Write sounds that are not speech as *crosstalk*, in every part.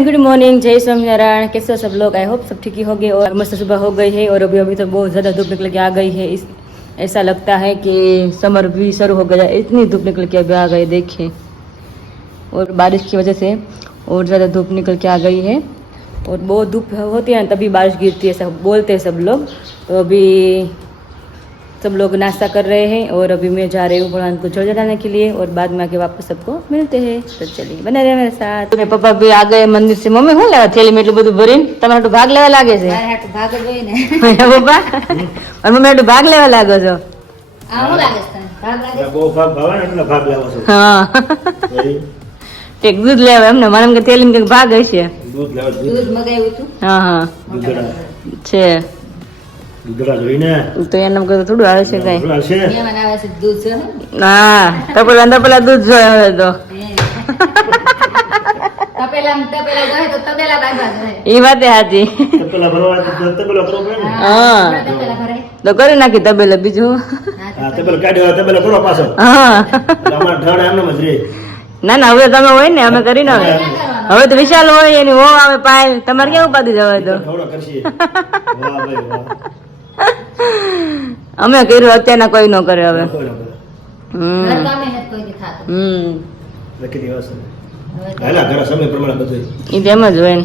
Friend good morning, जय स्वामीनारायण। कैसे सब लोग? आई होप सब ठीक ही हो गए और मस्त सुबह हो गई है और अभी अभी तो बहुत ज़्यादा धूप निकल के आ गई है। इस, ऐसा लगता है कि समर भी शुरू हो गया, इतनी धूप निकल के अभी आ गई, देखिए। और बारिश की वजह से और ज़्यादा धूप निकल के आ गई है। और बहुत धूप होती है, तभी बारिश गिरती है, सब बोलते हैं सब लोग। तो अभी सब लोग नाश्ता कर रहे हैं और अभी मैं जा रही हूँ भगवान को छोड़ जाने के लिए और बाद में आके वापस सबको मिलते हैं तो चलिए बने रहे मेरे साथ मेरे पप्पा भी आ गए मंदिर से मम्मी શું લેવા થેલી માં એટલું બધું ભરીને તમારે તો ભાગ લેવા લાગે છે મારે હાટુ ભાગ જ હોય ને હે પપ્પા અને મમ્મી એટલું ભાગ લેવા લાગો છો આ હું લાગે છે તને? ભાગ લાગે છે? બહુ ભાગ ભાવે ને એટલે ભાગ લેવો છો હા પછી ટેક દૂધ લેવા એમને મને એમ કે થેલી કંઈક ભાગ હશે દૂધ લેવા દૂધ દૂધ મગાવ્યું હતું હા હા દૂધડા છે દૂધડા જોઈને તો એના કરતા થોડું આવે છે કઈ. દૂધડા છે? મહેમાન આવે છે દૂધ છે હો. હા તો પેલા અંદર પેલા દૂધ જોઈએ હવે તો. એ. વાતે ને? હા. તો કરી નાખી તબેલે બીજું. ના ના હવે તમે હોય ને અમે કરી ના હવે તો વિશાલ હોય એની હો આવે પાય તમારે કેવું પાડી જવાય તો? અમે કર્યું અત્યારના કોઈ ન કરે હવે. હમ. ઈ તેમ જ હોય ને.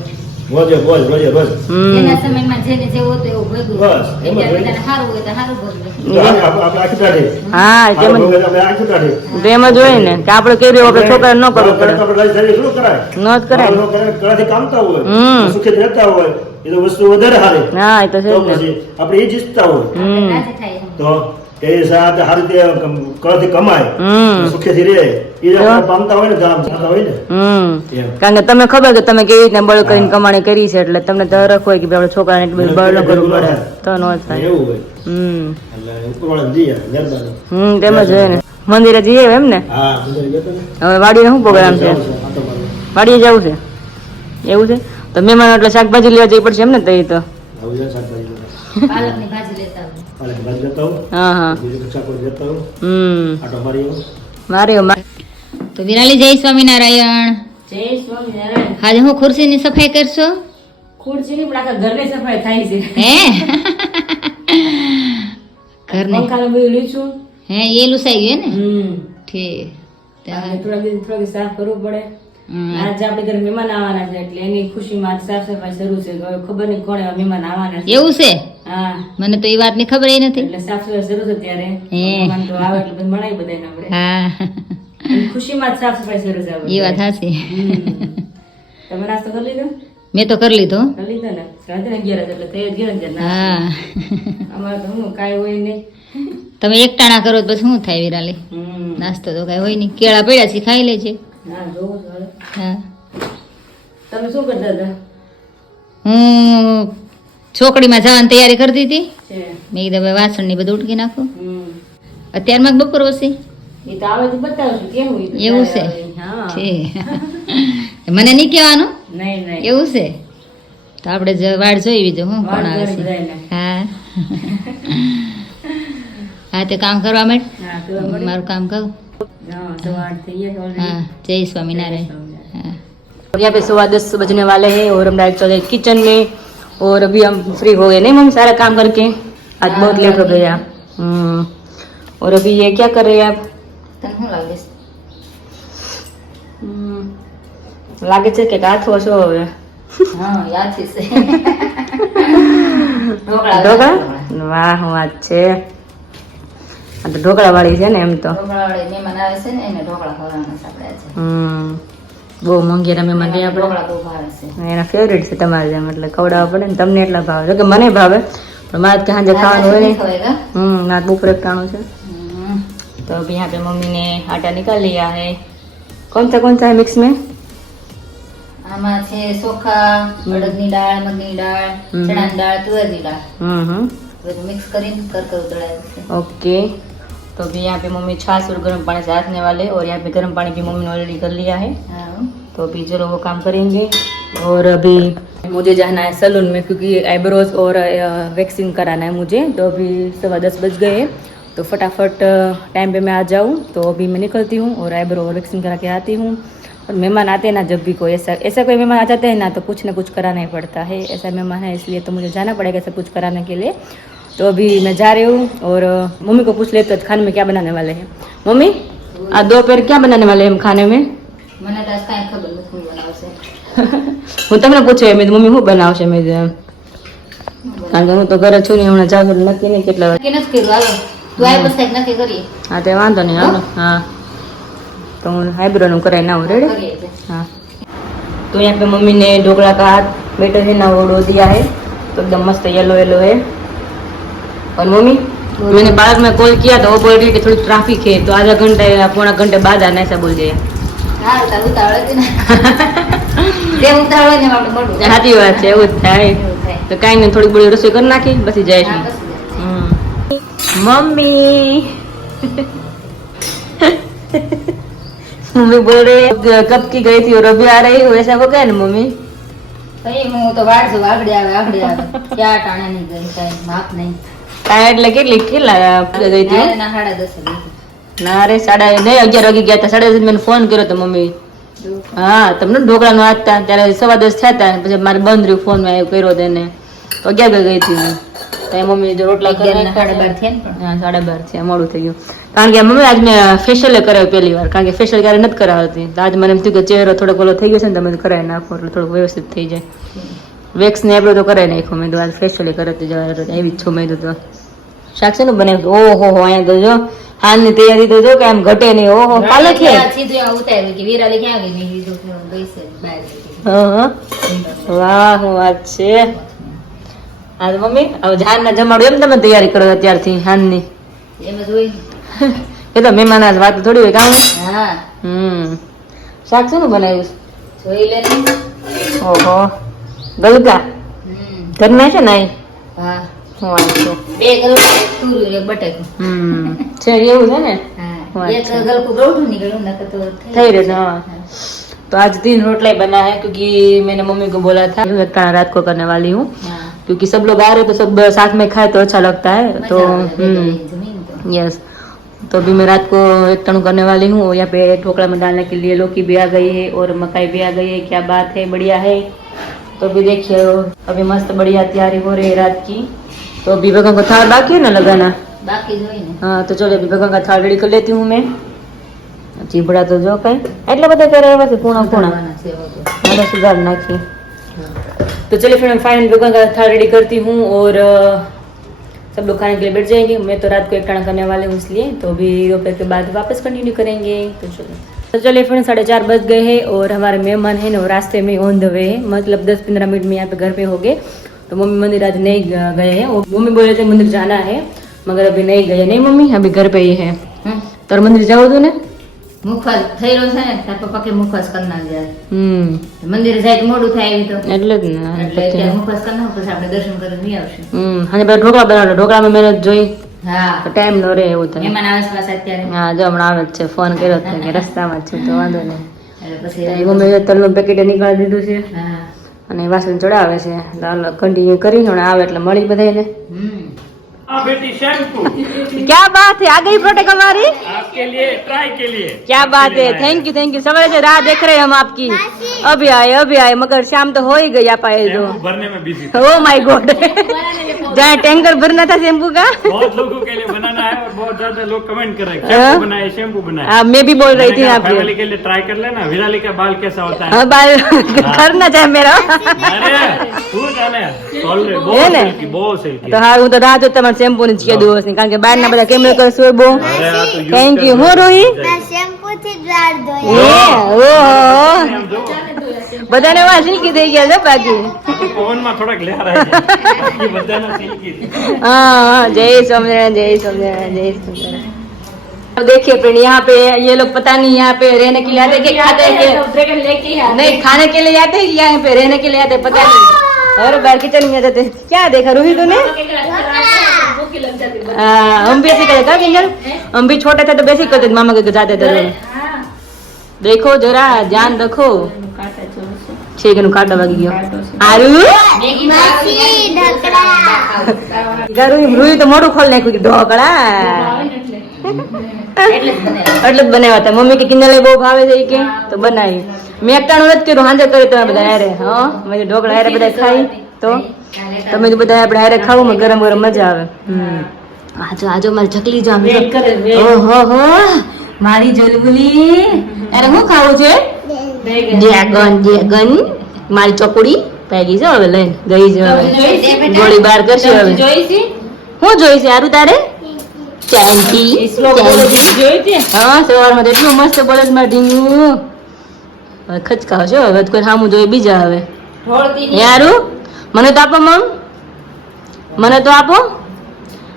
રોજે રોજ રોજે રોજ હમ. સમયમાં જેને જેવું હતું એવું ભોગવ્યું. બસ, એમ જ એટલે હોય. બધાને સારું હોય તો સારું ભોગવે. આપણે આપણે આખી દાઢી. હા તેમ જ આપણે આખી દાઢી. તેમ જ હોય ને કે આપણે કર્યું આપણે છોકરાને ન કરવું પડે. આપણે રાજી થાળી શું કરાય? ન જ કરાય. ન કરાય કળાથી કામતા હોય હમ. સુખી રહેતા હોય. એ તો વસ્તુ વધારે હારે હા એ તો છે જ ને. પછી આપણે એ જ ઈચ્છતા હોય. તો એ સાથે સારી રીતે કમ- કમાય. હમ. સુખેથી રહે. કારણ કે તમે ખબર કે તમે કેવી રીતના બળ કરીને કમાણી કરી છે એટલે તમને તો હોય કે ભાઈ આપણે છોકરાને એટલું બળ ન કરવું પડે. તો ન થાય. એવું હમ. તેમ જ હોય ને. મંદિરે જઈએ એમ ને? હા મંદિરે ને હવે વાડીનો શું પ્રોગ્રામ છે. વાડીએ જવું છે? એવું છે? તો મહેમાન એટલે શાકભાજી લેવા જઈ પડશે એમ ને તઈ તો? તો? વિરાલી જય સ્વામિનારાયણ. જય સ્વામિનારાયણ. આજે હું ખુરશીની સફાઈ કરશો? ખુરશીની પણ આખા ઘરની સફાઈ થાય છે. હે? *laughs* ઘરની. કાલે બધું લીચું હે એ લુસાઈ ગયું ને? હમ. ઠીક. થોડા દિવસ થોડી સાફ કરવું પડે. આજે આપણે ઘરે મહેમાન આવવાના છે એટલે એની ખુશીમાં સાફ સફાઈ શરૂ છે. ખબર નહીં કોણ મહેમાન આવવાના છે. એવું છે? હા. મને તો એ વાતની ખબર ય નથી. એટલે સાફ સફાઈ શરૂ છે ત્યારે. મહેમાન તો આવે એટલે બધું મળાય બધાને આપણે. હા. ખુશીમાં જ સાફ સફાઈ શરૂ છે. એ વાત હાચી. તમે નાસ્તો કરી લીધો? મેં તો કરી લીધો. કરી લીધો ને? રાત્રે અગિયાર એટલે થઈ જ ને હા. અમારે તો હું કાંઈ હોય નહીં. તમે એકટાણા કરો તો પછી શું થાય વિરાલી. નાસ્તો તો કઈ હોય નહીં. કેળા પડ્યા છે ખાઈ લેજે. ના. હા? તમે શું કરતા હતા? હું છોકરીમાં જવાની તૈયારી કરતી હતી. મેં કીધું હવે વાસણની બધું ઉટકી નાખું. અત્યારમાં બપોર તો એવું છે? મને નહીં કહેવાનું. એવું છે? તો આપણે વાડ જોઈ બીજું હું કોણ આવે છે? હા. હા તે કામ કરવા મળે. મારું કામ કરું. हाँ, तो आठ થઈ ગયા already. હા જય સ્વામિનારાયણ હા और यहाँ पे सवा दस बजने वाले हैं और हम डायरेक्ट चले किचन में और अभी हम फ्री हो गए नहीं मम्मी सारा काम करके आज बहुत लेट हो गया हम्म और अभी ये क्या कर रहे हैं आप તને શું લાગે છે हम्म, લાગે છે કે કાથો છો હવે હા યાદ છે ઢોકળા વાહ વાત છે આ તો ઢોકળા વાળી છે ને એમ તો ઢોકળાવાળી મહેમાન આવે છે ને એને ઢોકળા ખવડાવવાના છે આપણે આજે હમ બહુ મોંઘી મહેમાન રહ્યા આપણે ઢોકળા બહુ ભાવે છે એના ફેવરેટ છે તમારે જેમ એટલે ખવડાવવા પડે ને તમને એટલા ભાવે જો કે મને ભાવે પણ મારે તો સાંજે ખાવાનું હોય ને ખવાય કા? हम्म रात बपोर खाना है હમ. तो अभी यहाँ पे मम्मी ने आटा निकाल लिया है कौन सा कौन सा है मिक्स में આમાં છે ચોખા અડદની દાળ મગની દાળ હમ. ચણાની દાળ તુવેરની દાળ हम्म हम्म બધું મિક્સ કરીને કરકરું દળાવ્યું છે ओके तो अभी यहाँ पे मम्मी छाछ और गर्म पानी से हाथने वाले और यहाँ पे गर्म पानी भी मम्मी ने ऑलरेडी कर लिया है। तो अभी चलो वो काम करेंगे और अभी मुझे जाना है सलून में क्योंकि आईब्रोज और वैक्सीन कराना है मुझे। तो अभी सवा दस बज गए हैं। तो फटाफट टाइम पे मैं आ जाऊँ। तो अभी मैं निकलती हूँ और आईब्रो और वैक्सीन करा के आती हूँ। और मेहमान आते हैं ना जब भी कोई ऐसा ऐसा कोई मेहमान आ जाते हैं ना तो कुछ ना कुछ कराना ही पड़ता है। ऐसा मेहमान है इसलिए तो मुझे जाना पड़ेगा सब कुछ कराने के लिए। तो अभी मैं जा रही हूँ और अ, मम्मी को पूछ लेते तो खाने में क्या बनाने वाले हैं मम्मी आज दोपहर क्या बनाने वाले हैं हम खाने में મને તો આજ કાંઈ ખબર નથી શું બનાવશે *laughs* હું તમને પૂછ્યું એમ મમ્મી શું બનાવશે મેં કીધું એમ. કારણ કે હું તો ઘરે છું ને હમણાં જાગર નક્કી નહીં કેટલા વાગે નક્કી નથી કર્યું હાલો તું આય પછી કાંઈક નક્કી કરીએ હા તે વાંધો નહીં હાલો હા तो आईब्रो નું कराई ना रेडी કરીએ છે. हाँ तो यहाँ पे मम्मी ने ढोकला का हाथ बेटर है ना वो डो दिया है तो एकदम मस्त येलो येलो है और मम्मी मैंने बाद में कॉल किया तो वो बोल रही है कि थोड़ी ट्रैफिक है तो आधा घंटे या पौना घंटे बाद आना ऐसा बोल दिया હારું તાર ઉતાવળ હતી ને જેમ ઉતાવળ હોય ને એમ આપણે મોઢું સાચી વાત છે એવું જ થાય એવું થાય. તો કાંઈ નહીં થોડી બધી રસોઈ કરી નાખી પછી હા, જઈશું પછી જાય. हम्म। मम्मी मम्मी बोल रही है कब की गई थी और अभी आ रही हो ऐसा वो क्या है ना मम्मी ભાઈ હું તો વાટ જોઉં, આગળ આવે આગળ આવે ક્યાં ટાણે નહીં ગઈ કાંઈ માપ નહીં કાંઈ એટલે કેટલી કેટલા ગઈ હતી ના, રે સાડા નહીં અગિયાર વાગે ગયા હતા. સાડા દસ મને ફોન કર્યો તો મમ્મી. હા તમને ઢોકળાનો વાંચતા ત્યારે સવા દસ થયા હતા પછી મારે બંધ રહ્યું ફોનમાં કર્યો તેને તો અગિયાર વાગે ગઈ હતી હું. તો મમ્મી જો રોટલા સાડા બાર થયા હા સાડા બાર થયા મોડું થઈ ગયું. કારણ કે મમ્મી આજ મેં ફેશિયલ કરાવ્યું પહેલી વાર. કારણ કે ફેશિયલ ક્યારે નથી કરાવતી. તો આજ મને એમ થયું કે ચહેરો થોડોક ઓલો થઈ ગયો છે ને તમે કરાવી નાખો એટલે થોડુંક વ્યવસ્થિત થઈ જાય. વેક્સ ને આપણે તો કરાવી નાખ્યો મેં તો આજ ફેશિયલ કરાતી જવા એવી જ છું મેં તો. છે બનાવ્યું ઓહો હો અહીંયા તો જો હાલની તૈયારી તો જો કે આમ ઘટે નહીં ઓહો કાલે છે વાહ વાત છે. હા મમ્મી હવે જાનના જમાડું એમ તમે તૈયારી કરો અત્યારથી હાનની? એમ જ હોય. ને. એ તો મહેમાન આજ વાત થોડી હોય કામ હા. હમ. શાક શું બનાવ્યું? જોઈ લે ઓહો. ગલકા ઘરમાં છે ને? હા. બે ગલકું એક તુર્યું એક બટેકું હમ છે એવું છે ને હા વાત એક છે. ગલકું ગળું નીકળ્યું નકર તો થઈ રહ્યું છે, हाँ। तो आज तीन रोटला ही बना है क्योंकि मैंने मम्मी को बोला था एक खाना रात को करने वाली हूँ હા क्योंकि सब लोग आ रहे हैं तो सब साथ में खाए तो अच्छा लगता है तो મજા આવે બે हम्म બે જમીન તો यस तो अभी मैं रात को एक टन करने वाली हूँ और यहाँ पे ढोकला में डालने के लिए लौकी भी आ गई है और मकाई भी आ गई है क्या बात है बढ़िया है तो अभी देखिए अभी मस्त बढ़िया तैयारी हो रही है रात की तो अभी भगवान को थाल बाकी है ना लगाना બાકી જ હોય ને हाँ तो चलो अभी भगवान का थाल रेडी कर लेती हूँ मैं ચીબડા તો જો કઈ એટલા બધા કરે એવા છે પૂણા પૂણા કરવાના છે હવે તો. आधा सुधार नाखी तो चलिए फिर मैं फाइनल भगवान का थाल रेडी करती हूँ और अ, सब लोग खाने के लिए बैठ जाएंगे मैं तो रात को एक टाना करने वाले हूँ इसलिए तो अभी दोपहर के बाद वापस कंटिन्यू करेंगे तो चलो तो चलिए फ्रेंड साढ़े चार बज गए हैं और हमारे मेहमान हैं ना वो रास्ते में ऑन द वे है मतलब दस पंद्रह मिनट में यहाँ पे घर पे हो गए तो मम्मी मंदिर आज नहीं ग- गए हैं वो मम्मी बोले थे मंदिर जाना है मगर अभी नहीं गए नहीं मम्मी अभी घर पे ही है હમ. तो मंदिर जाओ तू ने મુખવાસ થઈ રહ્યો છે ને તાર પપ્પા કે મુખવાસ કરી નાખજે આજ. હમ મંદિરે જાય તો મોડું થાય એવી તો એટલે જ ને એટલે અત્યારે મુખવાસ કરી નાખો પછી આપણે દર્શન કરીને નહીં આવશું હમ અને પેલા ઢોકળા બનાવતા ઢોકળામાં મહેનત જોઈ હા ટાઈમ નો રહે એવું થાય મહેમાન આવે છે પાછા અત્યારે હા જો હમણાં આવે જ છે ફોન કર્યો હતો કે *laughs* રસ્તામાં જ છું તો વાંધો નહીં એટલે તો એ પછી મમ્મીએ તલનું પેકેટ નીકાળી દીધું છે હા અને વાસણ ચડાવે છે. કન્ટિન્યુ કરી હમણાં આવે એટલે મળી બધાને हाँ बेटी शैम्पू। क्या बात है? आ गई प्रोडक्ट हमारी? आपके लिए ट्राई के लिए। क्या बात है? थैंक यू थैंक यू सवेरे से राह देख रहे हैं हम आपकी। अभी आए अभी आए मगर शाम तो हो ही गई आप आए तो भरने में बिज़ी ओ माय गॉड जहाँ टैंकर भरना था शैम्पू का। बहुत लोगों के लिए बनाना है और बहुत ज़्यादा लोग कमेंट कर रहे हैं। हाँ? बनाए शैम्पू बनाए। हाँ, मैं भी बोल रही थी यहाँ फैमिली पे के लिए ट्राई कर लेना। विराली का बाल कैसा होता है? हाँ बाल करना चाहे मेरा। अरे तू जाने। बोल रहे है बहुत ने? सिल्की बहुत सिल्की તો હા હું તો રાહ જોતા તમારા શેમ્પુ ની જ કીધું હશે કારણ કે બહારના બધા કેમિકલ હોય બહુ अरे हाँ, तो use Thank कर you. लो, હું રોહી? हो जाएगी। શેમ્પૂથી જ વાળ એ ધોયા ઓહો हम दो બધાને વાહ સિલ્કી થઈ ગયા છે બાકી तो पवन में थोड़ा ले रहा है बाकी बधाना सिल्की हाँ हाँ, जय स्वामीनारायण जय स्वामीनारायण जय स्वामीनारायण अब देखिए फ्रेंड यहाँ पे ये लोग पता नहीं यहाँ पे रहने के लिए आते हैं कि खाते हैं कि नहीं खाने के लिए आते हैं कि यहाँ पे रहने के लिए आते हैं पता नहीं और बाहर किचन में आ जाते हैं। क्या देखा रूही तूने हाँ, हम भी ऐसे करते थे किंजल हम भी छोटे थे तो बेसिक करते थे मामा के घर जाते थे तो। देखो जरा ध्यान रखो ठीक है काटा वागी गयो आरु માસી ઢકડા ગારું રૂહી તો મોઢું ખોલી નાખ્યું કે ઢોકળા એટલે જ બને એટલે જ બનાવ્યા હતા મમ્મી કે કિંજલ બહુ ભાવે છે ઈ કે તો બનાવી મેં એકટાણું નથી કર્યું હાજર કર્યું તમે બધા હારે હા મેં કીધું ઢોકળા હારે બધા ખાઈ તો તમે તો બધા આપણે હારે ખાવું માં ગરમ ગરમ મજા આવે. આજો આજો મારી ચકલી જામ ઓહો હો. મારી જલબુલી. અરે હું ખાવું છે? Dragon dragon. મારી ચકડી પેગી છે હવે લઈને. ગઈ છે હવે. ગોળી બાર કરશે હવે. જોઈ છે? હું જોઈ છે આરું તારે? ચાંકી હા સવારમાં તો એટલું મસ્ત બોલે છે મારા ઢીંગુ. હવે ખચકાવ છો હવે તો કોઈ સામું જોઈએ બીજા હવે. હારું? મને તો આપો, મમ. મને તો આપો.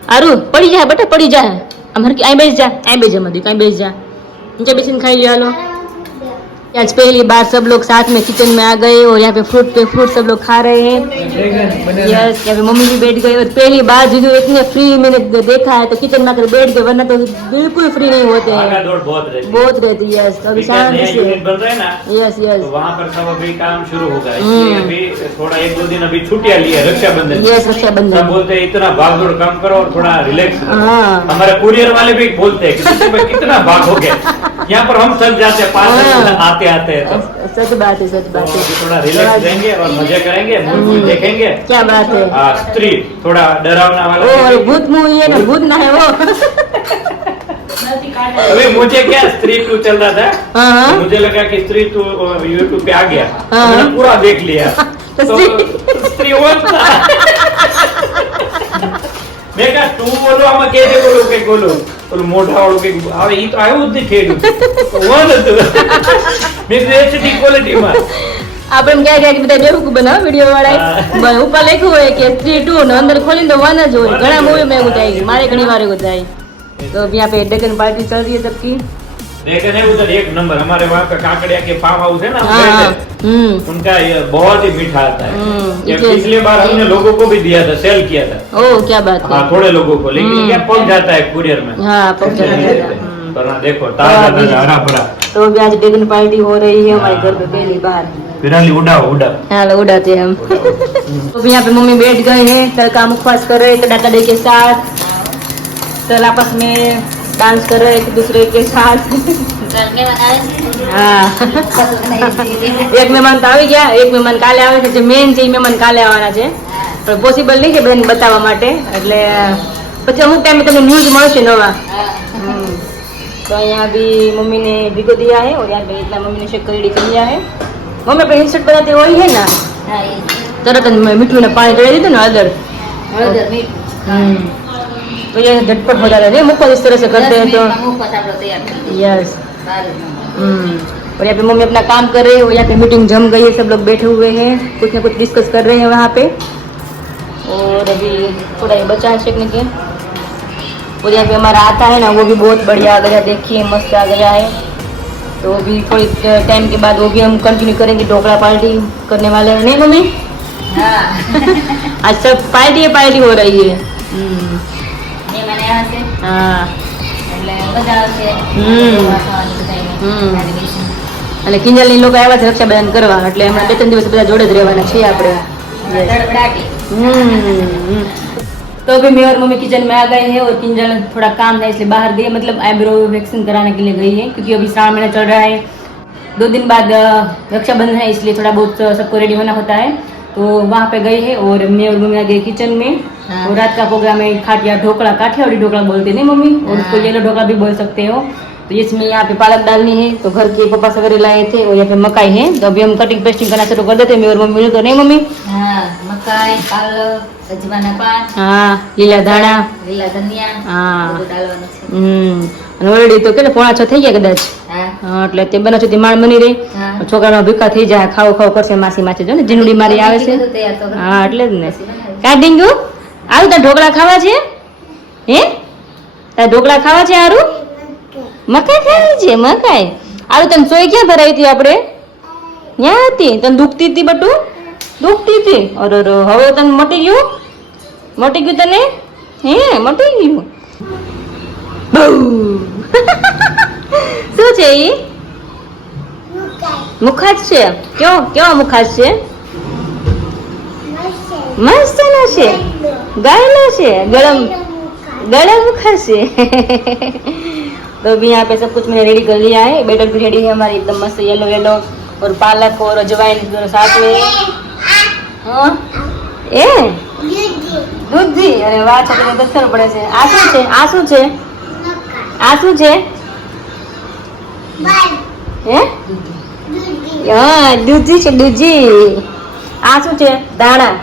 આરુ પડી જાય, બટા પડી જાય. અમાર કે અહીં બેસ જા અહીં બેસી જા મધી કાંઈ બેસ જા. નીચે બેસીને ખાઈ લે હાલો. आज पहली बार सब लोग साथ में किचन में आ गए और यहाँ पे फ्रूट पे फ्रूट सब लोग खा रहे हैं। यस यहाँ पे मम्मी भी बैठ गई और पहली बार जीजू इतने फ्री मैंने देखा है तो किचन में आकर बैठ गए वरना तो बिल्कुल फ्री नहीं होते हैं। बहुत रहती है। यस अभी शांति से। हैं ना यस तो यस वहाँ पर सब अभी काम शुरू होगा हम्म। अभी थोड़ा एक दो दिन अभी छुट्टियाँ ली है रक्षाबंधन। यस रक्षाबंधन। बोलते हैं इतना भाग दौड़ काम करो और थोड़ा रिलैक्स हाँ। हमारे कुरियर वाले भी बोलते हैं कि भाग हो कितना भागोगे यहाँ पर हम चल जाते हैं पास हाँ। आते आते हैं तो। सच बात है सच तो बात है। थोड़ा रिलैक्स रहेंगे और मज़े करेंगे हम्म। मूवी देखेंगे। क्या बात है। स्त्री थोड़ा डरावना वाला भूत मूवी है ना भूत ना है वो। *laughs* अभी मुझे क्या स्त्री टू चल रहा था? हाँ, हाँ। तो मुझे लगा कि स्त्री टू यूट्यूब पे आ गया। मैंने पूरा देख लिया। *laughs* स्त्री *laughs* मैं क्या टू बोलो हम अकेले बोलो के बोलो। આપણે એમ ક્યાંક ક્યાંક બધા બેવકૂફ બનાવે વીડિયો વાળા ઉપર લખ્યું હોય કે થ્રી ટુ ને અંદર ખોલીને તો જ હોય. ઘણા મૂવી મેં એવું મારે ઘણી વાર એવું થાય. તો અભી આપણે ડગન પાર્ટી ચાલતી રહી તબ देखे नहीं उधर एक नंबर हमारे वहाँ पे काकड़िया के फार्म हाउस है ना हाँ हाँ थे। हम्म। उनका ये बहुत ही मीठा आता है। हम्म, पिछली बार हमने लोगों को भी दिया था सेल किया था। ओ क्या बात है हाँ। थोड़े लोगों को लेकिन हम्म। क्या पहुँच जाता है कुरियर में। हाँ है। हम्म। पर हाँ, देखो ताज़ा हाँ, ताज़ा हरा भरा तो अभी आज डेकन पार्टी हो रही है हमारे घर पे पहली बार। विराली उड़ाओ उड़ाओ। हाँ उड़ाते हम। *laughs* तो यहाँ पे मम्मी बैठ गए हैं कल का मुखवास कर रहे कड़ा कड़े के साथ। कल आपस में। डांस कर रहे एक दूसरे के साथ ઘરને બનાવે છે હા કશું બનાવી દીધી. એક મહેમાન તો આવી ગયા એક મહેમાન કાલે આવે છે જે મેન છે એ મહેમાન કાલે આવવાના છે પણ પોસિબલ નહીં છે બેન બતાવવા માટે એટલે પછી અમુક ટાઈમે તમને ન્યૂઝ મળશે નવા હા. हम्म, तो यहाँ भी मम्मी ने भिगो दिया है और यहाँ पे इतना मम्मी ने शेक करेडी कर लिया है मम्मी अपने इंस्टेंट बनाते वही है ना હા, એ. तरत मीठू ने पानी चढ़ा દીધું ને હળદર હળદર, મીઠું. तो ये झटपट हो जाता है। मुफ़्त इस तरह से करते हैं तो यस हम्म। और यहाँ पे मम्मी अपना काम कर रही है यहाँ पे मीटिंग जम गई है सब लोग बैठे हुए हैं। कुछ ना कुछ डिस्कस कर रहे हैं वहाँ पे। और अभी थोड़ा ही बचा है सीखने के और यहाँ पे हमारा आता है ना वो भी बहुत बढ़िया आ गया देखिए मस्त आ गया है। तो अभी थोड़ी टाइम के बाद वो भी हम कंटिन्यू करेंगे ढोकला पार्टी करने वाले हैं। नहीं मम्मी? आज सब *laughs* अच्छा, पार्टी पार्टी हो रही है। हम्म। બેસીને. અને કિંજલની લોકો આવ્યા છે રક્ષાબંધન કરવા એટલે હમણાં બે ત્રણ દિવસ બધા જોડે જ રહેવાના છીએ આપણે Yes. તડબડાટી. हम्म। तो अभी मैं और मम्मी किचन में आ गए हैं और किंजल थोड़ा काम था इसलिए बाहर गई मतलब आईब्रो वैक्सीन कराने के लिए गई है क्योंकि अभी श्रावण महीना चल रहा है दो दिन बाद अ, रक्षाबंधन है इसलिए थोड़ा बहुत अ, सबको रेडी होना होता है तो वहाँ पे गई है और हमने और मम्मी आ गई किचन में। हाँ। और रात का प्रोग्राम है खाटिया ढोकला काठियावाड़ी ढोकला बोलते नहीं मम्मी? और हाँ। उसको येलो ढोकला भी बोल सकते हो। तो इसमें यहाँ पे पालक डालनी है तो घर के पापा सगरे लाए थे और यहाँ पे मकाई है। तो अभी हम कटिंग पेस्टिंग करना शुरू कर देते हैं। और मम्मी तो नहीं मम्मी? हाँ मकाई पालक सजवाना पान। हाँ लीला धाना। लीला धनिया। हाँ। हम्म। અને ઓલરેડી તો કેટલે પોણા છ થઈ ગયા કદાચ. એટલે તે બને સુધી માણ બની રહી. છોકરાનો ભીખા થઈ જાય ખાવ ખાવ કરશે માસી માસી જો ને જીનુડી મારી આવે છે. હા એટલે જ ને. કા ડીંગુ? આવું તાર ઢોકળા ખાવા છે? હે? તાર ઢોકળા ખાવા છે આરું? મકાઈ ખાવી છે મકાઈ? આરું તને સોય ક્યાં ભરાઈ હતી આપણે? ક્યાં હતી. તને દુખતી હતી બટુ? દુખતી હતી. અરે અરે, હવે તને મટી ગયું? મટી ગયું તને? હે મટી ગયું. બહુ. શું છે ઈ મુખાજ છે કેવો કેવો મુખાજ છે મસ્ત નો છે ગાયનો છે ગળમ ગળા મુખા છે तो अभी यहाँ पे सब कुछ मैंने रेडी कर लिया है बैटर भी रेडी है हमारी एकदम मस्त येलो येलो और पालक और अजवाइन दोनों साथ में है। हाँ એ દૂધી અરે વાહ છોકરી દસરું પડે છે આ શું છે આ શું છે આ શું છે હે હા દૂધી છે દૂધી આ શું છે દાણા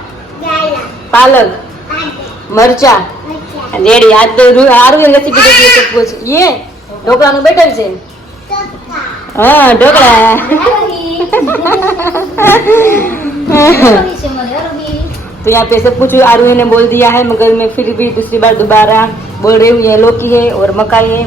પાલક મરચા રેડી આજ તો રૂ- હારું એ રેસીપી દેખી છે પૂછ ये ઢોકળાનું બેટર છે હા ઢોકળા तो यहाँ पे सब कुछ आरूही ने बोल दिया है मगर मैं फिर भी दूसरी बार दोबारा बोल रही हूँ ये लौकी है और मकाई है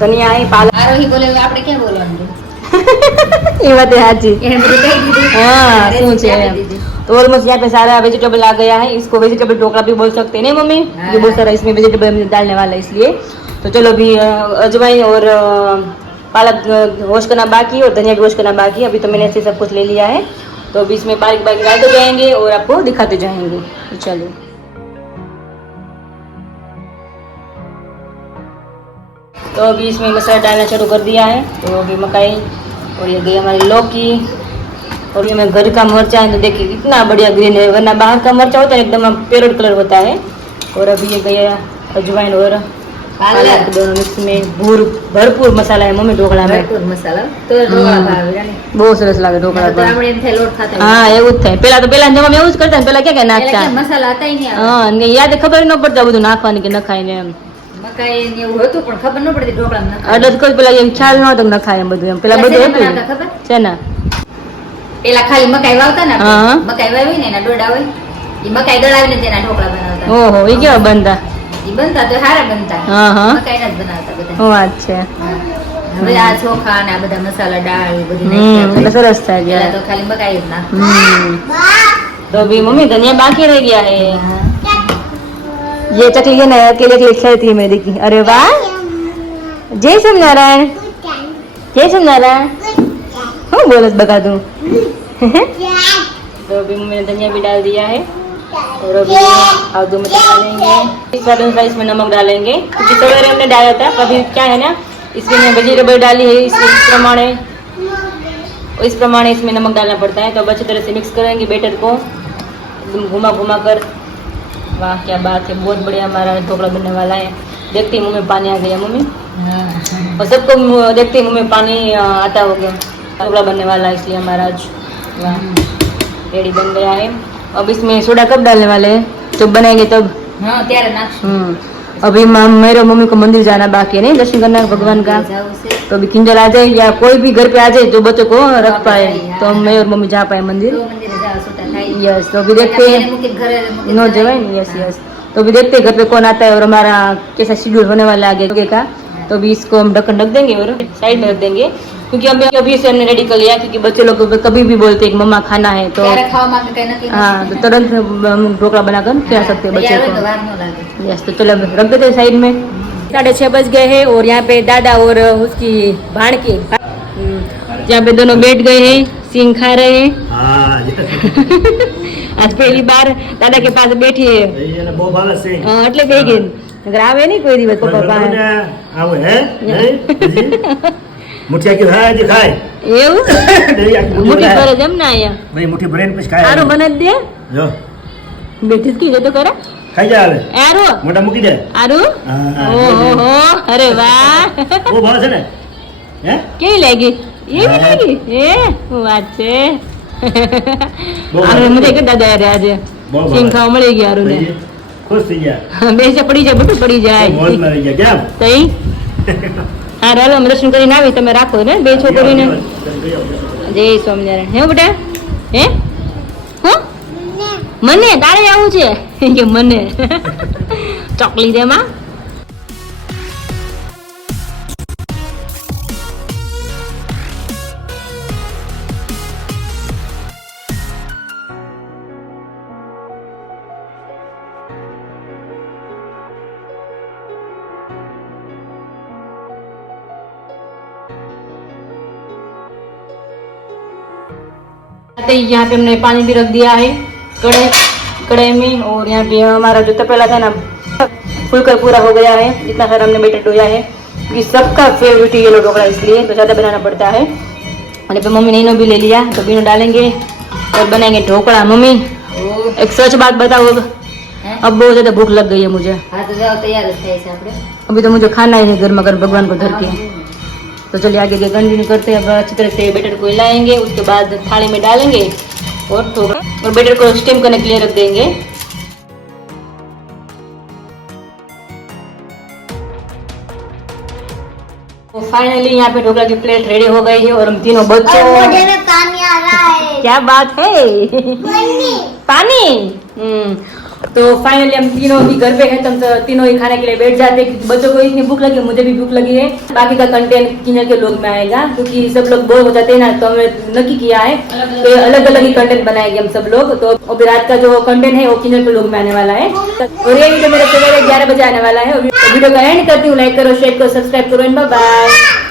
धनिया है पालक આરોહી બોલે હવે આપણે ક્યાં બોલવાનું છે? *laughs* ये बात है हाजी એને બધું કહી દીધું हाँ શું રેસીપી છે આપી દીધી. तो ऑलमोस्ट यहाँ पे सारा वेजिटेबल आ गया है इसको वेजिटेबल ढोकला भी बोल सकते हैं नहीं मम्मी हाँ। ये बहुत सारा इसमें वेजिटेबल हमने डालने वाला है इसलिए तो चलो अभी अ, अजवाइन और अ, पालक वॉश करना बाकी है और धनिया भी वॉश करना बाकी है अभी तो मैंने ऐसे सब कुछ ले लिया है तो अभी इसमें बारीक बारीक डालते जाएंगे और आपको दिखाते जाएंगे तो चलो तो अभी इसमें मसाला डालना शुरू कर दिया है। तो अभी मकाई और ये गई हमारी लौकी। और ये मैं घर का मरचा है तो देखिए कितना बढ़िया ग्रीन है। वरना बाहर का मरचा होता है एकदम पेरोट कलर होता है। और अभी ये गया अजवाइन और दोनों मिक्स में भूर भरपूर मसाला है मम्मी ढोकला में। हम्म। बहुत सरस लगे ढोकला हाँ ઢોકળા તો આપણે એમ થાય લોટ ખાતા હા એવું જ થાય. પેલા તો પેલા જમવામાં એવું જ કરતા ને પેલા ક્યાં ક્યાં નાખતા? મસાલા હતા હા ને યાદ ખબર ન મકાઈ છે. બધા આ ચોખા ને આ બધા મસાલા દાળ બધું સરસ થાય તો ખાલી મકાઈ જ ના તો બી મમ્મી ધનિયા બાકી રહી ગયા ये चकली है ना अकेले अकेले खेलती है मैं देखी अरे वाह। जय सोमनारायण जय सोमनारायण हाँ बोलस बगा दूँ। तो अभी मम्मी ने धनिया भी डाल दिया है। और अभी आलू में डालेंगे सोयाबीन राइस में नमक डालेंगे। क्योंकि सवेरे हमने डाला था, अभी क्या है ना, इसमें वेजिटेबल डाली है इस प्रमाणे इस प्रमाण इसमें नमक डालना पड़ता है। तो अब अच्छी तरह से मिक्स करेंगे बेटर को। घुमा घुमा कर। वाह क्या बात है बहुत बढ़िया हमारा ढोकला बनने वाला है। देखते ही मुँह में पानी आ गया मम्मी हाँ। और सबको देखते ही मुँह में पानी आता हो गया। ढोकला बनने वाला है इसलिए हमारा आज। वाह रेडी बन गया है। अब इसमें सोडा कब डालने वाले हैं? जब बनाएँगे तब? हाँ त्यारे ना? हम्म। अभी मेरे मम्मी को मंदिर जाना बाकी है नहीं? दर्शन करना भगवान का। तो अभी किंजल आ जाए या कोई भी घर पे आ जाए जो बच्चों को रख पाए तो हम मैं और मम्मी जा पाए मंदिर। यस तो अभी देखते हैं। नो जवाइन यस यस तो अभी देखते हैं घर पे कौन आता है और हमारा कैसा शेड्यूल होने वाला है आगे का। तो अभी इसको हम ढक्कन रख देंगे और साइड में रख देंगे। क्योंकि अभी अभी से हमने रेडी कर लिया क्योंकि बच्चे लोग कभी भी बोलते हैं कि मम्मा खाना है तो ત્યારે ખાવા માંગે કઈ નક્કી हाँ નથી. तो तुरंत हम ढोकला बनाकर खिला सकते हैं बच्चे તૈયાર હોય તો को વાર ન લાગે यस तो चलो अब रख देते हैं साइड में साढ़े छह बज गए हैं और यहाँ पे दादा और उसकी भाण की हम्म, यहाँ पे दोनों बैठ गए हैं सिंग खा रहे हैं *laughs* હા आज पहली बार दादा के पास बैठी है એને બહુ ભાવે છે હા, એટલે બે ગઈ નકર આવે નહીં કોઈ દિવસ પપ્પા પાસે મને આવો હે હે? હજી? મુઠ્ઠી આખી ખાય હજી ખાય એવું ડેરી આખી મુઠ્ઠી મોટી ભરાય. ફરજ એમ ને અહીંયા ભાઈ મુઠ્ઠી ભરીને પછી ખાય આરો બને જ દે જો બેઠી જ કીધું તો કરે ખાઈ જા હવે આરો મોટા મૂકી દે આરો હા, ઓહો અરે વાહ બહુ ભાવે છે ને હે કેવી લાગી એવી હા. લાગી એ શું વાત છે બહુ આરો ભાવે. મજા કે દાદા યાર આજે બહુ ભાવે. સિંગ ખાવા મળી ગયા આરો ને ભાઈ, ખુશ થઈ ગયા બે છે પડી જાય બધું પડી જાય મોજમાં રહી ગયા કેમ તઈ હા રાલો અમે દર્શન કરીને આવી તમે રાખો ને બે છોકરીને જય સ્વામિનારાયણ. હે બેટા? હે? હું? મને. તારે આવું છે? *laughs* કે મને? ચોકલી દે तो यहाँ पे हमने पानी भी रख दिया है कड़े कड़े में और यहाँ पे हमारा जो तपेला था ना फुलकर पूरा हो गया है जितना सारा हमने बेटर डोया है क्योंकि सबका फेवरेट ये लोग ढोकला इसलिए तो ज़्यादा बनाना पड़ता है। और फिर मम्मी ने इनो भी ले लिया तो बीनो डालेंगे और बनाएँगे ढोकड़ा मम्मी एक सच बात बताओ अब अब बहुत ज़्यादा भूख लग गई है मुझे। तो तैयार अभी तो मुझे खाना ही है गर्मा गर्म भगवान को धर के तो चलिए आगे आगे कंटिन्यू करते हैं अब अच्छी तरह से बेटर को हिलाएँगे उसके बाद थाली में डालेंगे और थोड़ा और बेटर को स्टीम करने के लिए रख देंगे। तो फाइनली यहाँ पे ढोकला की प्लेट रेडी हो गई है और हम तीनों और बच्चों पानी आ रहा है। क्या बात है? पानी। पानी? हम्म। तो फाइनली हम तीनों भी घर पे हैं तो हम तो तीनों ही खाने के लिए बैठ जाते हैं बच्चों को इतनी भूख लगी मुझे भी भूख लगी है बाकी का कंटेंट किन्नर के लोग में आएगा क्योंकि सब लोग बोर हो जाते हैं ना तो हमें नक्की किया है तो अलग अलग ही कंटेंट बनाएँगे हम सब लोग तो अभी रात का जो कंटेंट है वो किन्नर के लोग में आने वाला है और ये वीडियो मेरे सवेरे ग्यारह बजे आने वाला है वीडियो का एंड करती हूँ लाइक करो शेयर करो सब्सक्राइब करो बाय बाय